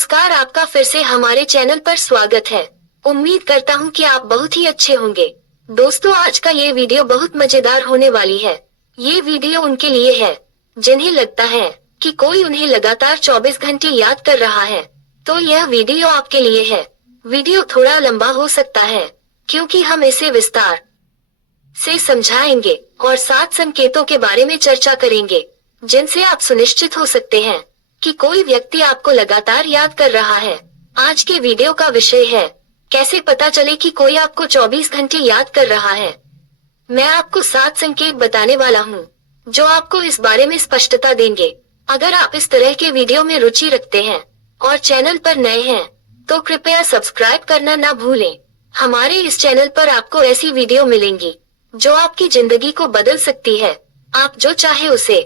नमस्कार, आपका फिर से हमारे चैनल पर स्वागत है। उम्मीद करता हूँ कि आप बहुत ही अच्छे होंगे। दोस्तों, आज का ये वीडियो बहुत मजेदार होने वाली है। ये वीडियो उनके लिए है जिन्हें लगता है कि कोई उन्हें लगातार 24 घंटे याद कर रहा है। तो यह वीडियो आपके लिए है। वीडियो थोड़ा लंबा हो सकता है क्योंकि हम इसे विस्तार से समझाएंगे और 7 संकेतों के बारे में चर्चा करेंगे जिनसे आप सुनिश्चित हो सकते हैं कि कोई व्यक्ति आपको लगातार याद कर रहा है। आज के वीडियो का विषय है, कैसे पता चले कि कोई आपको 24 घंटे याद कर रहा है। मैं आपको 7 संकेत बताने वाला हूँ जो आपको इस बारे में स्पष्टता देंगे। अगर आप इस तरह के वीडियो में रुचि रखते हैं और चैनल पर नए हैं तो कृपया सब्सक्राइब करना ना भूलें। हमारे इस चैनल पर आपको ऐसी वीडियो मिलेंगी जो आपकी जिंदगी को बदल सकती है। आप जो चाहे उसे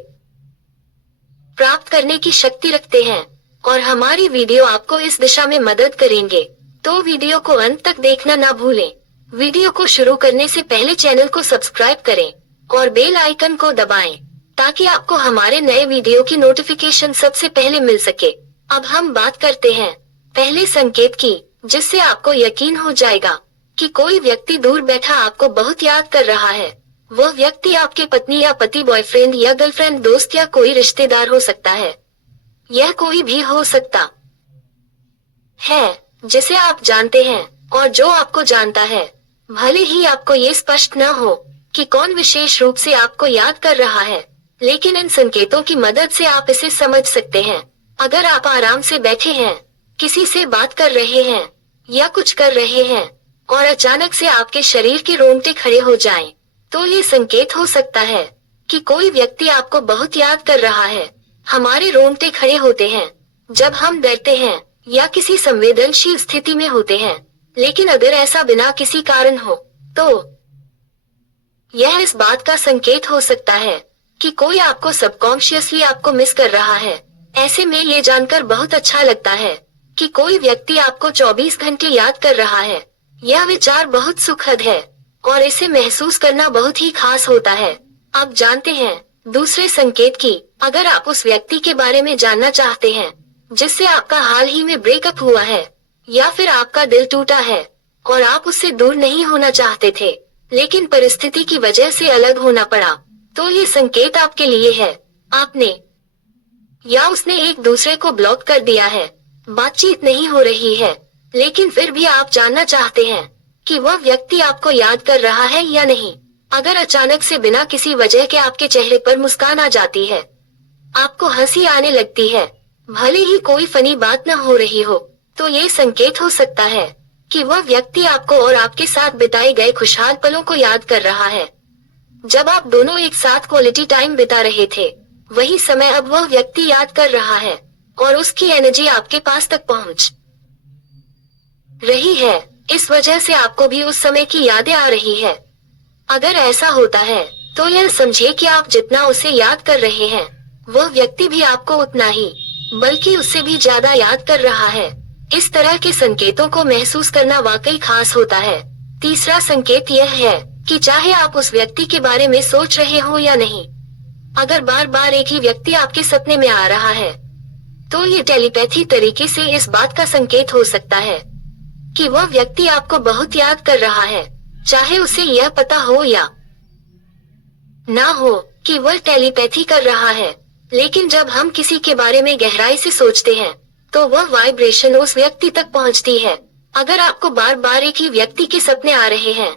प्राप्त करने की शक्ति रखते हैं और हमारी वीडियो आपको इस दिशा में मदद करेंगे। तो वीडियो को अंत तक देखना ना भूलें। वीडियो को शुरू करने से पहले चैनल को सब्सक्राइब करें और बेल आइकन को दबाएं ताकि आपको हमारे नए वीडियो की नोटिफिकेशन सबसे पहले मिल सके। अब हम बात करते हैं पहले संकेत की, जिससे आपको यकीन हो जाएगा कि कोई व्यक्ति दूर बैठा आपको बहुत याद कर रहा है। वह व्यक्ति आपके पत्नी या पति, बॉयफ्रेंड या गर्लफ्रेंड, दोस्त या कोई रिश्तेदार हो सकता है। यह कोई भी हो सकता है जिसे आप जानते हैं और जो आपको जानता है। भले ही आपको ये स्पष्ट न हो कि कौन विशेष रूप से आपको याद कर रहा है, लेकिन इन संकेतों की मदद से आप इसे समझ सकते हैं। अगर आप आराम से बैठे हैं, किसी से बात कर रहे हैं या कुछ कर रहे हैं और अचानक से आपके शरीर के रोंगटे खड़े हो जाएं, तो ये संकेत हो सकता है कि कोई व्यक्ति आपको बहुत याद कर रहा है। हमारे रोंगटे खड़े होते हैं जब हम डरते हैं या किसी संवेदनशील स्थिति में होते हैं, लेकिन अगर ऐसा बिना किसी कारण हो तो यह इस बात का संकेत हो सकता है कि कोई आपको सबकॉन्शियसली आपको मिस कर रहा है। ऐसे में ये जानकर बहुत अच्छा लगता है कि कोई व्यक्ति आपको 24 घंटे याद कर रहा है। यह विचार बहुत सुखद है और इसे महसूस करना बहुत ही खास होता है। अब जानते हैं दूसरे संकेत की। अगर आप उस व्यक्ति के बारे में जानना चाहते हैं जिससे आपका हाल ही में ब्रेकअप हुआ है या फिर आपका दिल टूटा है और आप उससे दूर नहीं होना चाहते थे लेकिन परिस्थिति की वजह से अलग होना पड़ा, तो ये संकेत आपके लिए है। आपने या उसने एक दूसरे को ब्लॉक कर दिया है, बातचीत नहीं हो रही है, लेकिन फिर भी आप जानना चाहते हैं कि वह व्यक्ति आपको याद कर रहा है या नहीं। अगर अचानक से बिना किसी वजह के आपके चेहरे पर मुस्कान आ जाती है, आपको हंसी आने लगती है, भले ही कोई फनी बात न हो रही हो, तो ये संकेत हो सकता है कि वह व्यक्ति आपको और आपके साथ बिताए गए खुशहाल पलों को याद कर रहा है। जब आप दोनों एक साथ क्वालिटी टाइम बिता रहे थे, वही समय अब वह व्यक्ति याद कर रहा है और उसकी एनर्जी आपके पास तक पहुंच रही है। इस वजह से आपको भी उस समय की यादें आ रही है। अगर ऐसा होता है तो यह समझिए कि आप जितना उसे याद कर रहे हैं, वह व्यक्ति भी आपको उतना ही, बल्कि उससे भी ज्यादा याद कर रहा है। इस तरह के संकेतों को महसूस करना वाकई खास होता है। तीसरा संकेत यह है कि चाहे आप उस व्यक्ति के बारे में सोच रहे हो या नहीं, अगर बार बार एक ही व्यक्ति आपके सपने में आ रहा है, तो ये टेलीपैथी तरीके से इस बात का संकेत हो सकता है कि वह व्यक्ति आपको बहुत याद कर रहा है, चाहे उसे यह पता हो या ना हो कि वह टेलीपैथी कर रहा है। लेकिन जब हम किसी के बारे में गहराई से सोचते हैं तो वह वाइब्रेशन उस व्यक्ति तक पहुंचती है। अगर आपको बार बार एक ही व्यक्ति के सपने आ रहे हैं,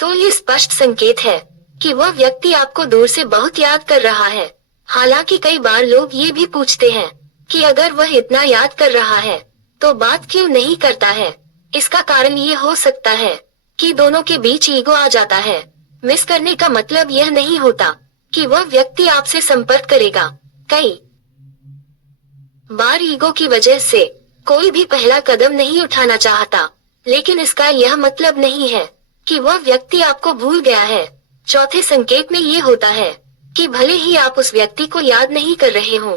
तो ये स्पष्ट संकेत है कि वह व्यक्ति आपको दूर से बहुत याद कर रहा है। हालांकि कई बार लोग ये भी पूछते हैं कि अगर वह इतना याद कर रहा है तो बात क्यों नहीं करता है। इसका कारण ये हो सकता है कि दोनों के बीच ईगो आ जाता है। मिस करने का मतलब यह नहीं होता कि वह व्यक्ति आपसे संपर्क करेगा। कई बार ईगो की वजह से कोई भी पहला कदम नहीं उठाना चाहता, लेकिन इसका यह मतलब नहीं है कि वह व्यक्ति आपको भूल गया है। चौथे संकेत में ये होता है कि भले ही आप उस व्यक्ति को याद नहीं कर रहे हो,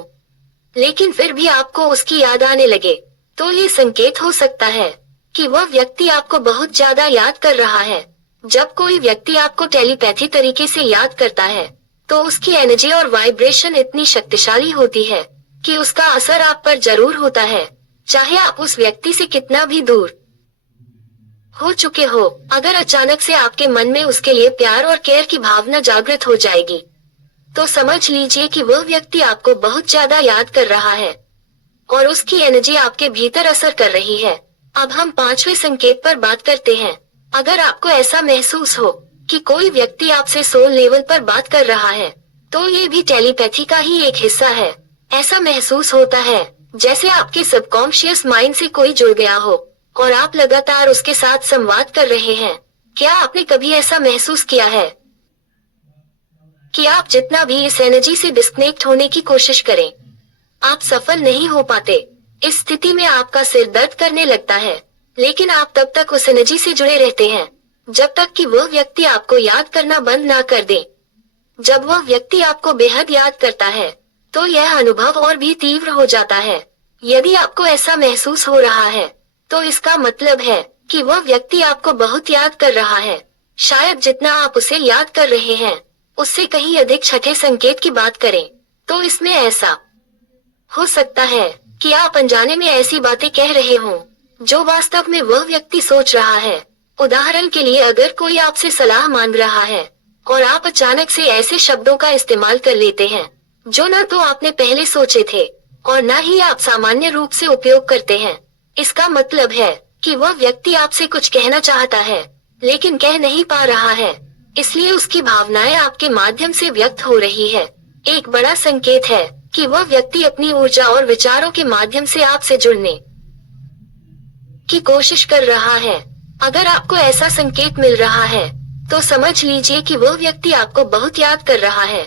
लेकिन फिर भी आपको उसकी याद आने लगे, तो ये संकेत हो सकता है कि वह व्यक्ति आपको बहुत ज्यादा याद कर रहा है। जब कोई व्यक्ति आपको टेलीपैथी तरीके से याद करता है, तो उसकी एनर्जी और वाइब्रेशन इतनी शक्तिशाली होती है कि उसका असर आप पर जरूर होता है। चाहे आप उस व्यक्ति से कितना भी दूर हो चुके हो। अगर अचानक से आपके मन में उसके लिए प्यार और केयर की भावना जागृत हो जाएगी, तो समझ लीजिए कि वह व्यक्ति आपको बहुत ज्यादा याद कर रहा है और उसकी एनर्जी आपके भीतर असर कर रही है। अब हम पांचवें संकेत पर बात करते हैं। अगर आपको ऐसा महसूस हो कि कोई व्यक्ति आपसे सोल लेवल पर बात कर रहा है, तो ये भी टेलीपैथी का ही एक हिस्सा है। ऐसा महसूस होता है जैसे आपके सबकॉन्शियस माइंड से कोई जुड़ गया हो और आप लगातार उसके साथ संवाद कर रहे हैं। क्या आपने कभी ऐसा महसूस किया है कि आप जितना भी इस एनर्जी से डिस्कनेक्ट होने की कोशिश करें, आप सफल नहीं हो पाते? इस स्थिति में आपका सिर दर्द करने लगता है, लेकिन आप तब तक उस एनर्जी से जुड़े रहते हैं जब तक कि वह व्यक्ति आपको याद करना बंद ना कर दे। जब वह व्यक्ति आपको बेहद याद करता है, तो यह अनुभव और भी तीव्र हो जाता है। यदि आपको ऐसा महसूस हो रहा है, तो इसका मतलब है कि वह व्यक्ति आपको बहुत याद कर रहा है। शायद जितना आप उसे याद कर रहे हैं, उससे कहीं अधिक। छठे संकेत की बात करें तो इसमें ऐसा हो सकता है कि आप अनजाने में ऐसी बातें कह रहे हों जो वास्तव में वह व्यक्ति सोच रहा है। उदाहरण के लिए, अगर कोई आपसे सलाह मांग रहा है और आप अचानक से ऐसे शब्दों का इस्तेमाल कर लेते हैं जो न तो आपने पहले सोचे थे और न ही आप सामान्य रूप से उपयोग करते हैं, इसका मतलब है कि वह व्यक्ति आपसे कुछ कहना चाहता है लेकिन कह नहीं पा रहा है, इसलिए उसकी भावनाएं आपके माध्यम से व्यक्त हो रही है। एक बड़ा संकेत है कि वह व्यक्ति अपनी ऊर्जा और विचारों के माध्यम से आपसे जुड़ने की कोशिश कर रहा है। अगर आपको ऐसा संकेत मिल रहा है, तो समझ लीजिए कि वह व्यक्ति आपको बहुत याद कर रहा है।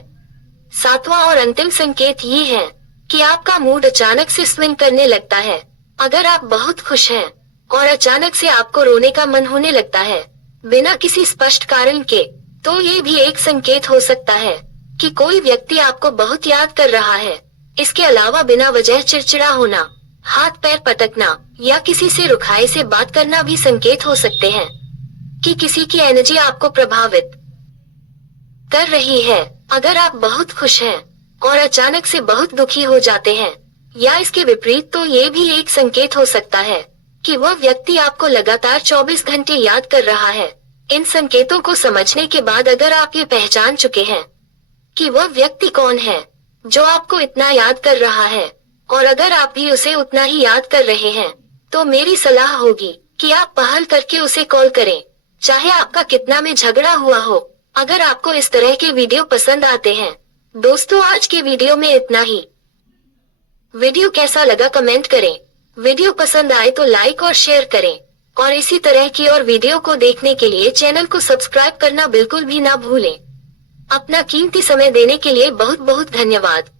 सातवां और अंतिम संकेत ये है कि आपका मूड अचानक से स्विंग करने लगता है। अगर आप बहुत खुश हैं और अचानक से आपको रोने का मन होने लगता है बिना किसी स्पष्ट कारण के, तो ये भी एक संकेत हो सकता है कि कोई व्यक्ति आपको बहुत याद कर रहा है। इसके अलावा बिना वजह चिड़चिड़ा होना, हाथ पैर पटकना या किसी से रुखाई से बात करना भी संकेत हो सकते हैं कि किसी की एनर्जी आपको प्रभावित कर रही है। अगर आप बहुत खुश हैं और अचानक से बहुत दुखी हो जाते हैं या इसके विपरीत, तो ये भी एक संकेत हो सकता है कि वह व्यक्ति आपको लगातार 24 घंटे याद कर रहा है। इन संकेतों को समझने के बाद अगर आप ये पहचान चुके हैं कि वह व्यक्ति कौन है जो आपको इतना याद कर रहा है, और अगर आप भी उसे उतना ही याद कर रहे हैं, तो मेरी सलाह होगी कि आप पहल करके उसे कॉल करें, चाहे आपका कितना में झगड़ा हुआ हो। अगर आपको इस तरह के वीडियो पसंद आते हैं, दोस्तों आज के वीडियो में इतना ही। वीडियो कैसा लगा कमेंट करें। वीडियो पसंद आए तो लाइक और शेयर करें, और इसी तरह की और वीडियो को देखने के लिए चैनल को सब्सक्राइब करना बिल्कुल भी ना भूलें। अपना कीमती समय देने के लिए बहुत बहुत धन्यवाद।